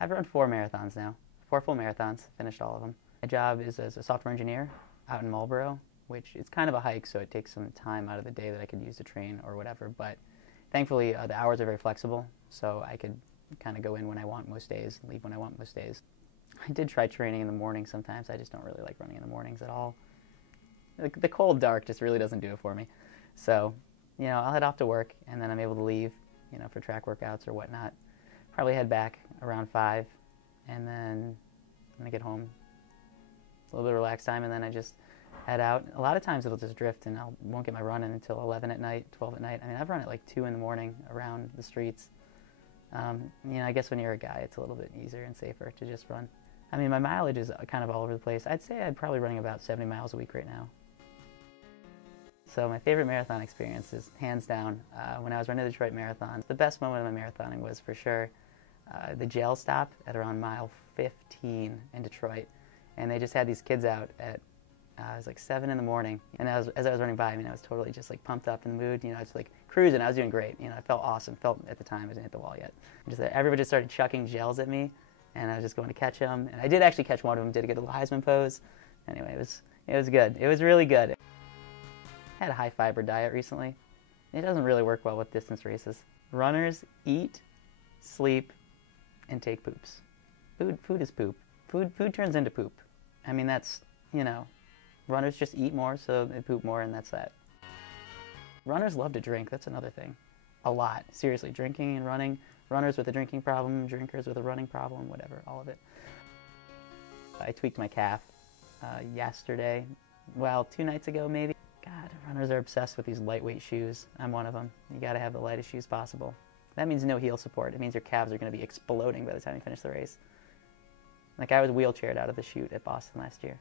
I've run 4 marathons now, 4 full marathons, finished all of them. My job is as a software engineer out in Marlboro, which is kind of a hike, so it takes some time out of the day that I could use to train or whatever, but thankfully the hours are very flexible, so I could kind of go in when I want most days, leave when I want most days. I did try training in the morning sometimes. I just don't really like running in the mornings at all. The cold dark just really doesn't do it for me. So, I'll head off to work, and then I'm able to leave, for track workouts or whatnot. Probably head back around 5, and then when I get home, it's a little bit of relaxed time, and then I just head out. A lot of times it'll just drift, and I won't get my run in until 11 at night, 12 at night. I mean, I've run at like 2 in the morning around the streets. I guess when you're a guy, it's a little bit easier and safer to just run. I mean, my mileage is kind of all over the place. I'd say I'm probably running about 70 miles a week right now. So my favorite marathon experience is hands down when I was running the Detroit Marathon. The best moment of my marathoning was for sure the jail stop at around mile 15 in Detroit. And they just had these kids out at, it was like 7 in the morning. And as I was running by, I was totally just like pumped up in the mood, just like cruising. I was doing great. I felt awesome. Felt at the time I didn't hit the wall yet. Everybody just started chucking gels at me, and I was just going to catch them. And I did actually catch one of them, did a good little Heisman pose. Anyway, it was good. It was really good. I had a high fiber diet recently. It doesn't really work well with distance races. Runners eat, sleep, and take poops. Food is poop. Food turns into poop. I mean, that's, runners just eat more, so they poop more, and that's that. Runners love to drink. That's another thing. A lot. Seriously, drinking and running. Runners with a drinking problem, drinkers with a running problem, whatever, all of it. I tweaked my calf yesterday. Well, 2 nights ago, maybe. God, runners are obsessed with these lightweight shoes. I'm one of them. You gotta have the lightest shoes possible. That means no heel support. It means your calves are gonna be exploding by the time you finish the race. Like, I was wheelchaired out of the chute at Boston last year.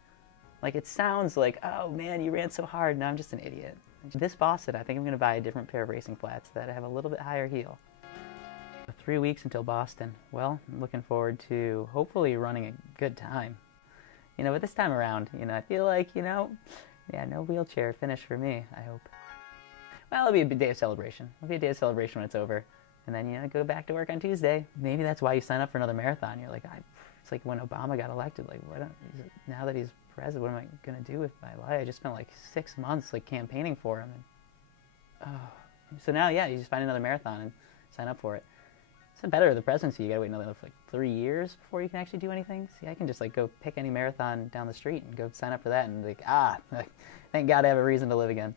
Like, it sounds like, oh man, you ran so hard. No, I'm just an idiot. This Boston, I think I'm gonna buy a different pair of racing flats that have a little bit higher heel. 3 weeks until Boston. Well, I'm looking forward to hopefully running a good time. But this time around, I feel like, yeah, no wheelchair finish for me, I hope. Well, it'll be a big day of celebration. It'll be a day of celebration when it's over. And then, go back to work on Tuesday. Maybe that's why you sign up for another marathon. You're like, it's like when Obama got elected. Like, now that he's president, what am I going to do with my life? I just spent like 6 months like campaigning for him. And, so now, yeah, you just find another marathon and sign up for it. It's better the presidency. You got to wait another like 3 years before you can actually do anything. See, I can just like go pick any marathon down the street and go sign up for that and like, thank God I have a reason to live again.